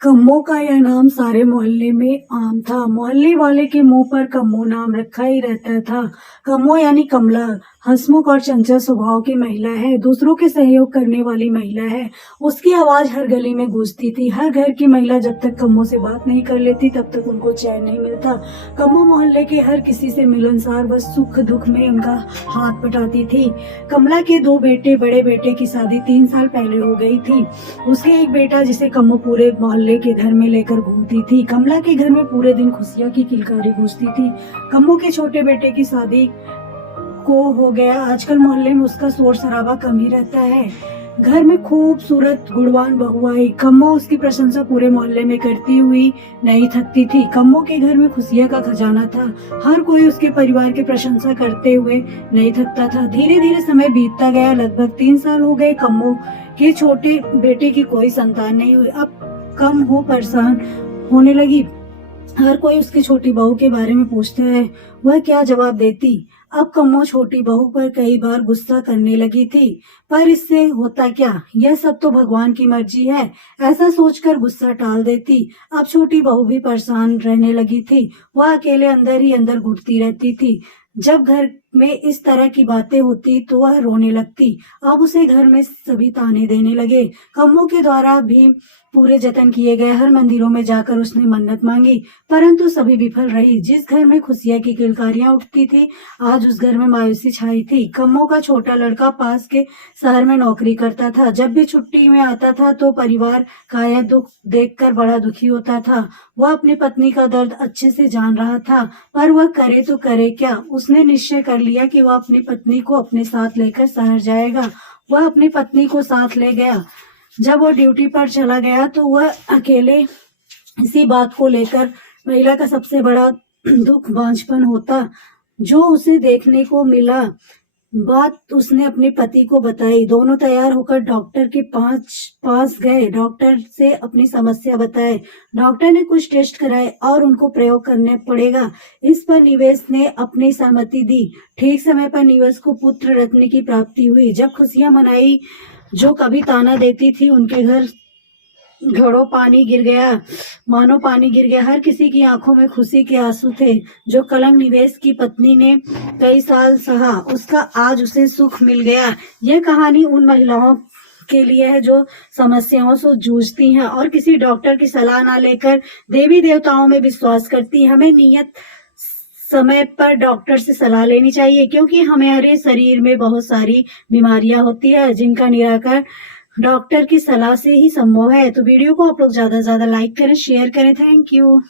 कम्मो का यह नाम सारे मोहल्ले में आम था। मोहल्ले वाले के मुंह पर कम्मो नाम रखा ही रहता था। कम्मो यानी कमला हंसमुख और चंचल स्वभाव की महिला है, दूसरों के सहयोग करने वाली महिला है। उसकी आवाज हर गली में गूंजती थी। हर घर की महिला जब तक कम्मो से बात नहीं कर लेती तब तक उनको चैन नहीं मिलता। कम्मो मोहल्ले के हर किसी से मिलनसार व सुख दुख में उनका हाथ बटाती थी। कमला के दो बेटे, बड़े बेटे की शादी 3 साल पहले हो गई थी। उसके एक बेटा जिसे कम्मो पूरे मोहल्ले के घर में लेकर घूमती थी। कमला के घर में पूरे दिन खुशियां की किलकारी गूंजती थी। कम्मो के छोटे बेटे की शादी को हो गया। आजकल मोहल्ले में उसका शोर शराबा कम ही रहता है। घर में खूबसूरत गुणवान बहू आई। कम्मो उसकी प्रशंसा पूरे मोहल्ले में करती हुई नहीं थकती थी। कम्मो के घर में खुशियां का खजाना था। हर कोई उसके परिवार की प्रशंसा करते हुए नहीं थकता था। धीरे धीरे समय बीतता गया। लगभग 3 साल हो गए। कम्मो के छोटे बेटे की कोई संतान नहीं हुई। अब कम हो परेशान होने लगी। हर कोई उसकी छोटी बहू के बारे में पूछता है, वह क्या जवाब देती। अब कम्मो छोटी बहू पर कई बार गुस्सा करने लगी थी, पर इससे होता क्या, यह सब तो भगवान की मर्जी है, ऐसा सोचकर गुस्सा टाल देती। अब छोटी बहू भी परेशान रहने लगी थी। वह अकेले अंदर ही अंदर घुटती रहती थी। जब घर में इस तरह की बातें होती तो वह रोने लगती। अब उसे घर में सभी ताने देने लगे। कम्मो के द्वारा भी पूरे जतन किए गए। हर मंदिरों में जाकर उसने मन्नत मांगी, परंतु सभी विफल रही। जिस घर में खुशियां की किलकारियां उठती थी, आज उस घर में मायूसी छाई थी। कम्मो का छोटा लड़का पास के शहर में नौकरी करता था। जब भी छुट्टी में आता था तो परिवार का यह दुख देखकर बड़ा दुखी होता था। वह अपनी पत्नी का दर्द अच्छे से जान रहा था, पर वह करे तो करे क्या। उसने निश्चय कर लिया कि वह अपनी पत्नी को अपने साथ लेकर शहर जाएगा। वह अपनी पत्नी को साथ ले गया। जब वो ड्यूटी पर चला गया तो वह अकेले इसी बात को लेकर, महिला का सबसे बड़ा दुख बांझपन होता जो उसे देखने को मिला। बात उसने अपने पति को बताई। दोनों तैयार होकर डॉक्टर के पास गए। डॉक्टर से अपनी समस्या बताए। डॉक्टर ने कुछ टेस्ट कराए और उनको प्रयोग करने पड़ेगा। इस पर निवेश ने अपनी सहमति दी। ठीक समय पर निवेश को पुत्र रत्न की प्राप्ति हुई। जब खुशियां मनाई, जो कभी ताना देती थी, उनके घर घड़ों पानी गिर गया, मानो पानी गिर गया। हर किसी की आंखों में खुशी के आंसू थे। जो कलंक निवेश की पत्नी ने कई साल सहा, उसका आज उसे सुख मिल गया। यह कहानी उन महिलाओं के लिए है जो समस्याओं से जूझती हैं और किसी डॉक्टर की सलाह ना लेकर देवी देवताओं में विश्वास करती हैं। हमें नियत समय पर डॉक्टर से सलाह लेनी चाहिए, क्योंकि हमारे शरीर में बहुत सारी बीमारियां होती है जिनका निराकरण डॉक्टर की सलाह से ही संभव है। तो वीडियो को आप लोग ज्यादा से ज्यादा लाइक करें, शेयर करें। Thank you.